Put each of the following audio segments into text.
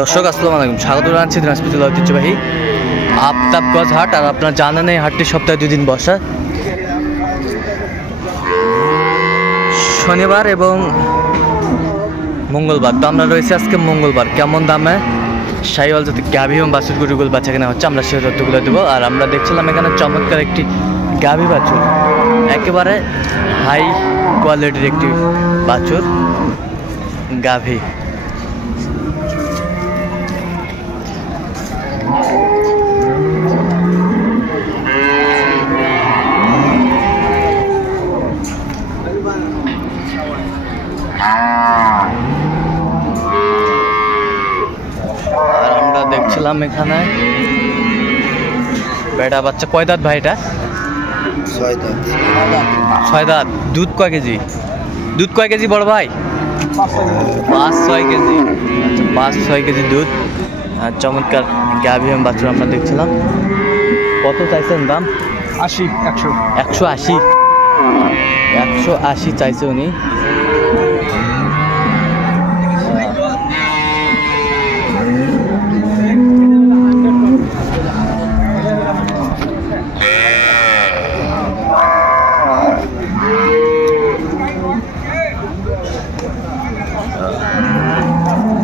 দর্শক আসসালামু আলাইকুম, স্বাগত জানাচ্ছি দিনাজপুর জেলা ঐতিহ্যবাহী আফতাবগঞ্জ হাট। আর আপনারা জানেন এই হাটটি সপ্তাহে 2 দিন বসে, শনিবার এবং মঙ্গলবার। তো আমরা রয়েছে আজকে মঙ্গলবার। কেমন দামে শাহিওয়াল জাতের গাভী এবং বাছুর গরুগুলো বাচ্চা কেনা হচ্ছে আমরা সেই তথ্যগুলো দেবো। আর আমরা দেখছিলাম এখানে চমৎকার একটি গাভী বাছুর, একেবারে হাই কোয়ালিটির একটি বাছুর গাভী। দেখছিলাম এখানে বেটা বাচ্চা। কয় দাঁত ভাই এটা? 6 দাঁত। দুধ কয় কেজি? দুধ কয় কেজি বড় ভাই? 5-6 কেজি। আচ্ছা, 5-6 কেজি দুধ। আর চমৎকার গাভী এবং বাছুর আমরা দেখছিলাম। কত চাইছেন দাম? 180 চাইছে উনি।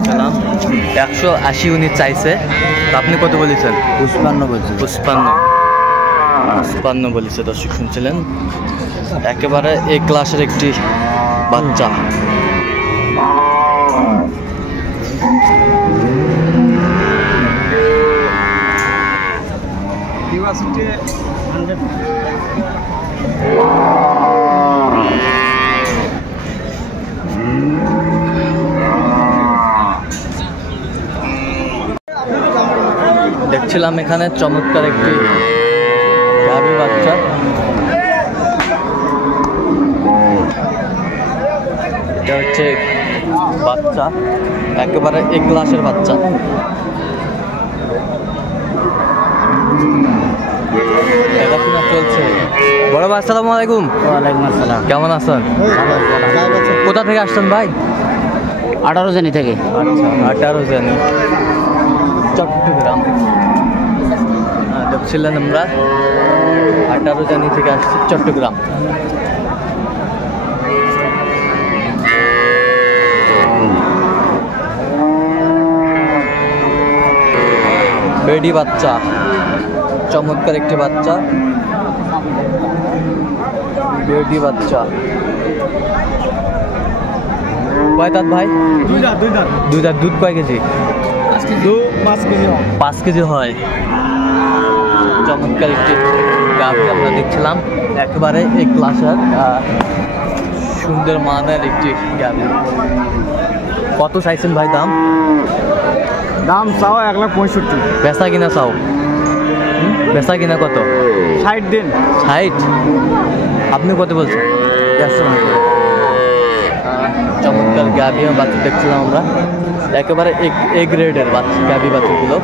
সালাম 180 উনি চাইছে। আপনি কত বলেছেন? 55 বলছেন। 55 বলেছে। দর্শক শুনছিলেন, একেবারে এই ক্লাসের একটি বাচ্চা। দেখছিলাম এখানে চমৎকার একটি গাভী বাচ্চা। এটা হচ্ছে বাচ্চা, একেবারে এক গ্লাসের বাচ্চা। দেখাশোনা চলছে। বড় ভাই আসসালামু আলাইকুম। ওয়ালাইকুম আসসালাম। কেমন আছেন? কোথা থেকে আসছেন ভাই? 18 জানি থেকে। আচ্ছা, 18 জানি, চট্টগ্রাম। দেখছিলেন আমরা 18 জানি থেকে আসছি চট্টগ্রাম। বেডি বাচ্চা, চমৎকার একটি বাচ্চা, বেডি বাচ্চা। কয় দাঁত ভাই? 2 দাঁত। 2 দাঁত। দুধ কয় কেজি? 5 কেজি হয়। চমৎকার একটি গাভী আমরা দেখছিলাম, একেবারে এই ক্লাসের সুন্দর মানের একটি গাভী। কত চাইছেন ভাই দাম? দাম চাও 1,65,000। বেচা কিনা চাও? বেচা কিনা কত? 60 দিন। 60? আপনি কত বলছেন? চমৎকার গাভী এবং বাছুর দেখছিলাম আমরা, একেবারে এ গ্রেডের গাভী বাছুরগুলো।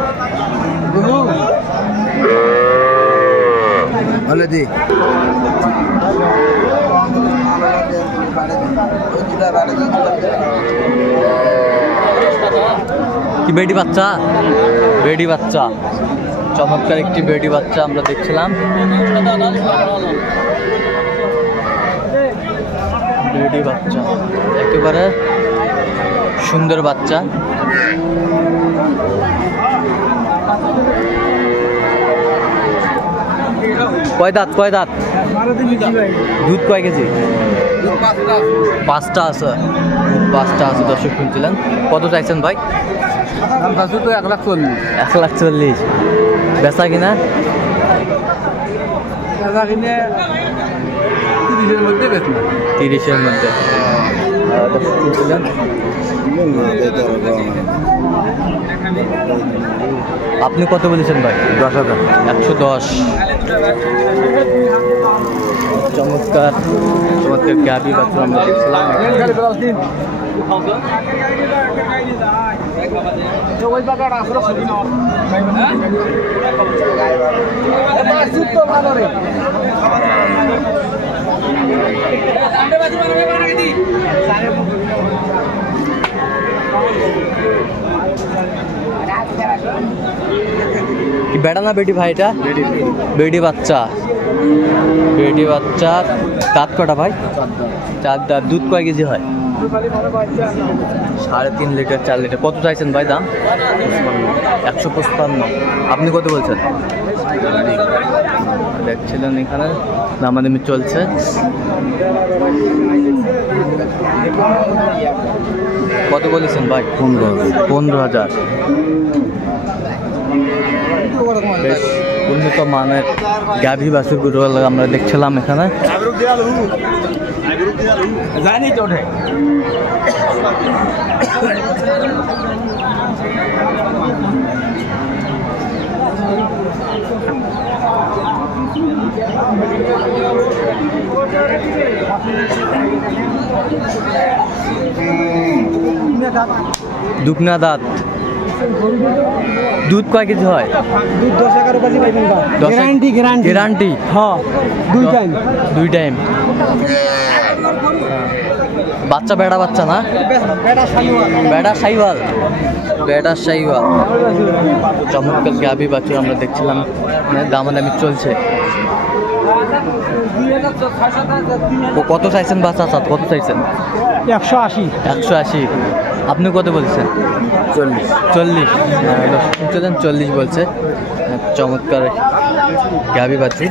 কি বেডি বাচ্চা? বেডি বাচ্চা, চমৎকার একটি বেডি বাচ্চা আমরা দেখছিলাম। বেডি বাচ্চা, একেবারে সুন্দর বাচ্চা। কয় দাঁত? কয় দাঁত? দুধ কয় কেজি? 5টা আছে। 5টা আছে। দর্শক শুনছিলেন। কত চাইছেন ভাই? 1,40,000। বেচা কিনা? 30-এর মধ্যে। দর্শক শুনছিলেন। আপনি কত বলেছেন ভাই? 10,000। 110। চমৎকার চমৎকার গাভী বাছুর আমরা দেখছিলাম। বেটা না বেটি ভাই এটা? বেটি বাচ্চা। বেটি বাচ্চা। দাঁত কটা ভাই? 4 দাঁত। দুধ কয় কেজি হয়? 3.5 লিটার 4 লিটার। কত চাইছেন ভাই দাম? 155। আপনি কত বলছেন? দেখছিলেন এখানে দামাদামি চলছে। কত বলেছেন ভাই? 15,000। বেশ উন্নত মানের গাভী বাছুর গরু আমরা দেখছিলাম এখানে। দুকনা দাঁত। দুধ কয় কেজি হয়? দুধ 10-11 কেজি পাইবেন বা গ্যারান্টি গ্যারান্টি। হ্যাঁ 2 টাইম। 2 টাইম। বাচ্চা বেড়া বাচ্চা না? বেটা সাইওয়াল। বেড়া সাইওয়াল। বেড়া সাইওয়াল। চমৎকার গাভী বাছুর আমরা দেখছিলাম দামাদামি চলছে। কত চাইছেন বাচ্চা? কত চাইছেন? 180। 180। আপনি কত বলছেন? 40। 40 বলছে। চমৎকার গাভী বাছুর।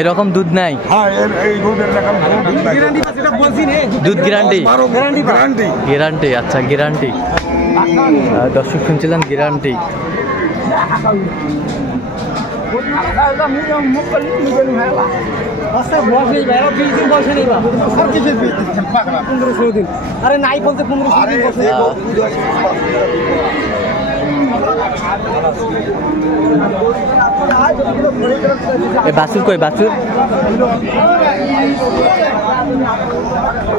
এরকম দুধ নাই? দুধ গ্যারান্টি। গ্যারান্টি। আচ্ছা গ্যারান্টি। দর্শক শুনছিলেন গ্যারান্টি। আরে নাই বলতে 15 বাছুর কই? বাছুর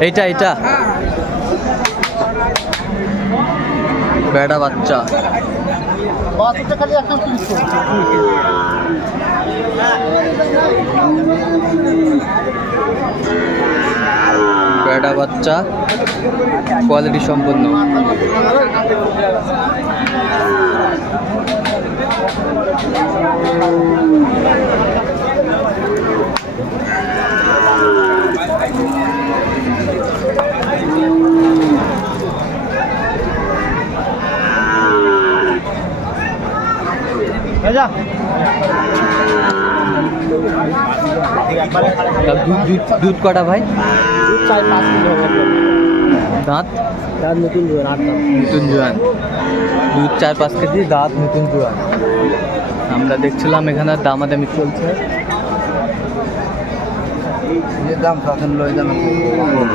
এইটা এইটা বেড়া বাচ্চা। বেড়া বাচ্চা কোয়ালিটি সম্পন্ন। দুধ কটা ভাই? দুধ 4-5 কিলো। দাঁত? দাঁত নতুন জোয়ান। 8 দাঁত। নতুন জোয়ান। দুধ 4-5 কেজি। দাঁত নতুন জোয়ান। আমরা দেখছিলাম এখানে দামাদামি চলছে।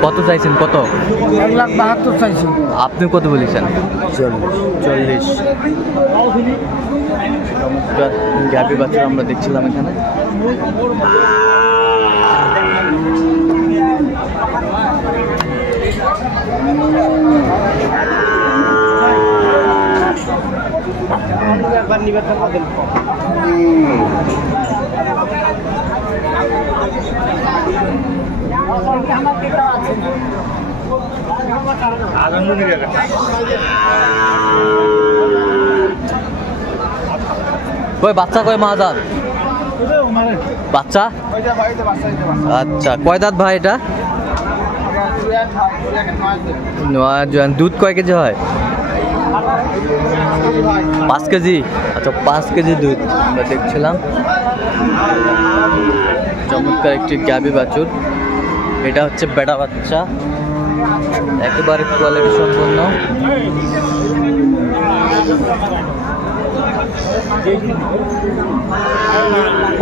কত চাইছেন? কত? 1,72,000 চাইছি। আপনি কত বলেছেন? 40। গাভী বাছুর আমরা দেখছিলাম এখানে। একবার নিবেদন করেন। কই বাচ্চা কয় মাদার? বাচ্চা? আচ্ছা কয় দাঁত ভাই এটা? 9 জোয়ান। দুধ কয় কেজি হয়? 5 কেজি। আচ্ছা 5 কেজি দুধ আমরা দেখছিলাম। চমৎকার একটি গাভী বাছুর। এটা হচ্ছে বেড়া বাচ্চা, একেবারে কোয়ালিটি সম্পন্ন।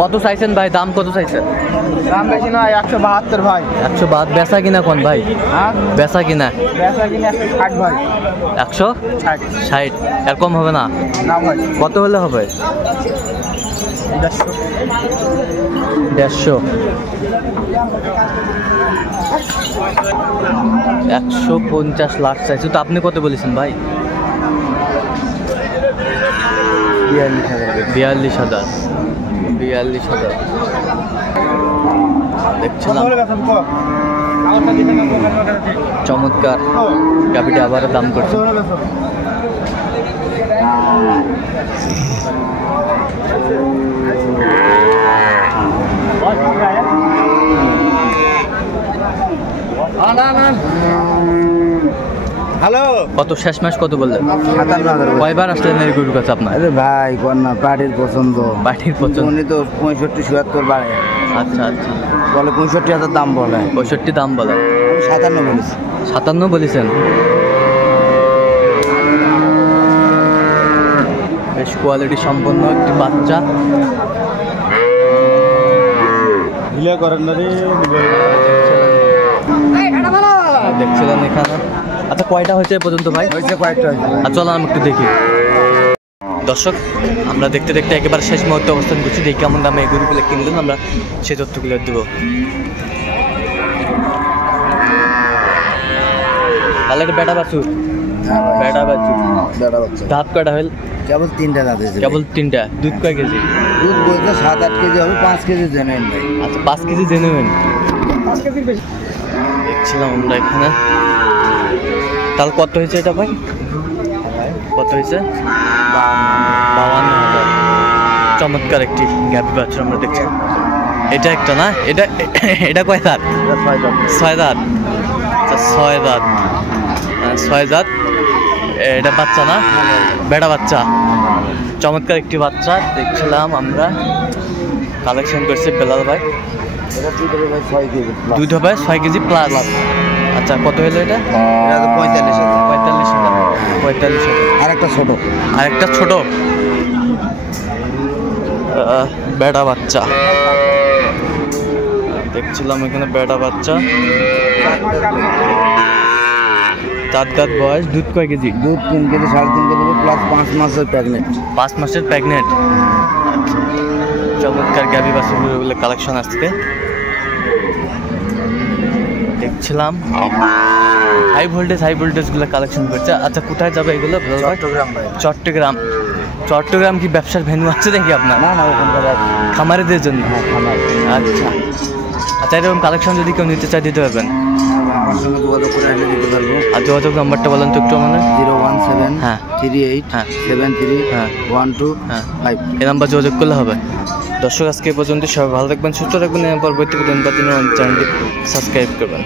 কত চাইছেন ভাই? দাম কত চাইছেন? দাম বেশি নয়, 172 ভাই। 172। বেচা কিনা কোন ভাই? হ্যাঁ বেচা কিনা? বেচা কিনা 160 ভাই। 160? এর কম হবে না? না ভাই। কত হলে হবে? 150। 150 লাখ চাইছে তো। আপনি কত বলেছেন ভাই? 42,000। 42,000 দেখছিলাম। চমৎকার গাভিটা আবার দাম করছে। হ্যালো, কত শেষ মাস কত বললেন? 57,000। কয়বার আসলেন এই গরুর কাছে আপনার? আরে ভাই কন্যা পাটির পছন্দ, পাটির পছন্দ। উনি তো 65-76 বাড়ে, আচ্ছা আচ্ছা, বলে 65,000 দাম বলে, 65 দাম বলে। 57 বলেছি। 57 বলেছেন। বেশ কোয়ালিটি সম্পন্ন একটি বাচ্চা। দেখছিলেন এখানে। আচ্ছা কয়টা হয়েছে এ পর্যন্ত ভাই? হয়েছে কয়েকটা হয়েছে। আর চলো আমি একটু দেখি। দর্শক, আমরা দেখতে দেখতে একেবারে শেষ মুহূর্তে অবস্থান করছি। দেখি কেমন দামে এই গরুগুলো কিনলেন, আমরা সেই তথ্যগুলো দেবো। তাহলে এটা বেটা বাছুর, বেটা বাছুর। দাঁত কয়টা হইল? কেবল 3টা দাঁত হয়েছে। কেবল 3টা। দুধ কয় কেজি? দুধ বলতে 7-8 কেজি হবে, 5 কেজি জেনুইন ভাই। আচ্ছা 5 কেজি জেনুইন। দেখছিলাম আমরা এখানে। তাহলে কত হয়েছে এটা ভাই? কত হয়েছে? 52,000। চমৎকার একটি গাভী বাছুর আমরা দেখছি। এটা একটা না, এটা এটা কয় দাঁত? 6 দাঁত। আচ্ছা 6 দাঁত, 6 দাঁত। এটা বাচ্চা না, বেটা বাচ্চা। চমৎকার একটি বাচ্চা দেখছিলাম আমরা। কালেকশন করছে বেলাল ভাই। দুধ হবে 6 কেজি প্লাস। আচ্ছা কত হলো এটা? 45,000। 45,000। আর একটা ছোট, আরেকটা ছোট বেটা বাচ্চা দেখছিলাম এখানে। বেটা বাচ্চা, 4 দাঁত বয়স। দুধ কয় কেজি? দুধ 3 কেজি 3.5 কেজি প্লাস 5 মাসের প্রেগনেন্ট। 5 মাসের প্রেগনেন্ট। চমৎকার গাভী বাছুরগুলো কালেকশন আসছে দেখছিলাম। হাই ভোল্টেজগুলো কালেকশন করছে। আচ্ছা কোথায় যাবে এগুলো? চট্টগ্রাম ভাই। চট্টগ্রাম। চট্টগ্রাম কি ব্যবসার ভেন্যু আছে নাকি আপনার? না না, ওখানকার খামারিদের জন্য? হ্যাঁ, খামার। আচ্ছা আচ্ছা, এরকম কালেকশন যদি কেউ নিতে চায় দিতে পারবেন? আমার সঙ্গে যোগাযোগ করে আসলে দিতে পারবো। আর যোগাযোগ নাম্বারটা বলেন তো একটু আমাদের। 017 হ্যাঁ 38 হ্যাঁ 73 হ্যাঁ 12 হ্যাঁ 5। এই নাম্বার যোগাযোগ করলে হবে। দর্শক আজকে এই পর্যন্ত, সবাই ভালো থাকবেন, সুস্থ থাকবেন। পরবর্তী দিন বা দিনের চ্যানেলটি সাবস্ক্রাইব করবেন।